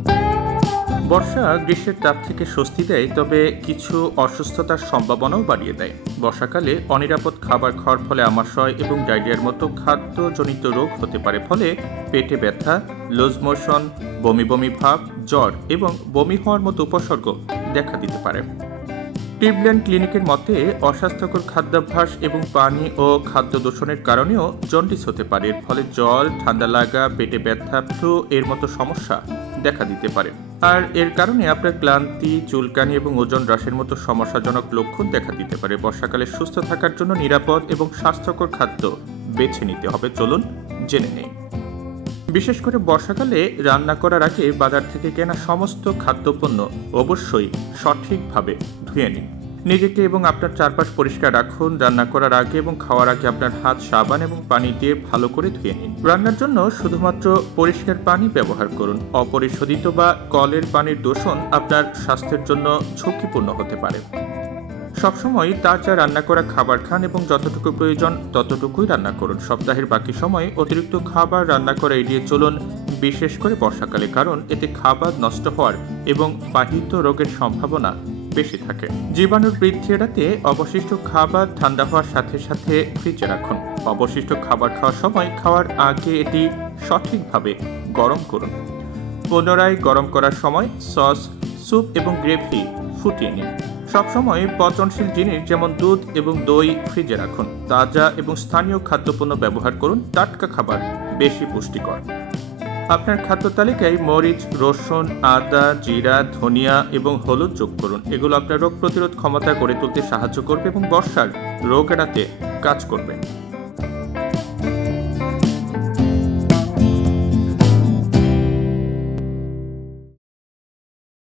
বর্ষা গ্রীষ্মের তাপ থেকে স্বস্তি দেয়, তবে কিছু অসুস্থতার সম্ভাবনাও বাড়িয়ে দেয়। বর্ষাকালে অনিরাপদ খাবার খাওয়ার ফলে আমাশয় এবং ডায়রিয়ার মতো খাদ্যজনিত রোগ হতে পারে। ফলে পেটে ব্যথা, লুজ মোশন, বমি বমি ভাব, জ্বর এবং বমি হওয়ার মতো উপসর্গ দেখা দিতে পারে। ক্লিভল্যান্ড ক্লিনিকের মতে অস্বাস্থ্যকর খাদ্যাভ্যাস এবং পানি ও খাদ্য দূষণের কারণেও জন্ডিস হতে পারে। এর ফলে জল, ঠান্ডা লাগা, পেটে ব্যথা, ফ্লু এর মতো সমস্যা দেখা দিতে পারে। আর এর কারণে আপনার ক্লান্তি, চুলকানি এবং ওজন হ্রাসের মতো সমস্যাজনক লক্ষণ দেখা দিতে পারে। বর্ষাকালে সুস্থ থাকার জন্য নিরাপদ এবং স্বাস্থ্যকর খাদ্য বেছে নিতে হবে। চলুন জেনে নেই। বিশেষ করে বর্ষাকালে রান্না করার আগে বাজার থেকে কেনা সমস্ত খাদ্যপণ্য অবশ্যই সঠিকভাবে ধুয়ে নিন। নিজেকে এবং আপনার চারপাশ পরিষ্কার রাখুন। রান্না করার আগে এবং খাওয়ার আগে আপনার হাত সাবান এবং পানি দিয়ে ভালো করে ধুয়ে নিন। রান্নার জন্য শুধুমাত্র পরিষ্কার পানি ব্যবহার করুন। অপরিশোধিত বা কলের পানির দূষণ আপনার স্বাস্থ্যের জন্য ঝুঁকিপূর্ণ হতে পারে। সবসময় তাজা রান্না করা খাবার খান এবং যতটুকু প্রয়োজন ততটুকুই রান্না করুন। সপ্তাহের বাকি সময় অতিরিক্ত খাবার রান্না করা এড়িয়ে চলুন, বিশেষ করে বর্ষাকালে, কারণ এতে খাবার নষ্ট হওয়ার এবং বাহিত রোগের সম্ভাবনা বেশি থাকে। জীবাণুর বৃদ্ধি এড়াতে অবশিষ্ট খাবার ঠান্ডা হওয়ার সাথে সাথে ফ্রিজে রাখুন। অবশিষ্ট খাবার খাওয়ার সময় খাওয়ার আগে এটি সঠিকভাবে গরম করুন। পুনরায় গরম করার সময় সস, স্যুপ এবং গ্রেভি ফুটিয়ে নিন। সবসময় পচনশীল জিনিস যেমন দুধ এবং দই ফ্রিজে রাখুন। তাজা এবং স্থানীয় খাদ্যপণ্য ব্যবহার করুন। টাটকা খাবার বেশি পুষ্টিকর। আপনার খাদ্য তালিকায় মরিচ, রসুন, আদা, জিরা, ধনিয়া এবং হলুদ যোগ করুন। এগুলো আপনার রোগ প্রতিরোধ ক্ষমতা গড়ে তুলতে সাহায্য করবে এবং বর্ষার রোগ এড়াতে কাজ করবে।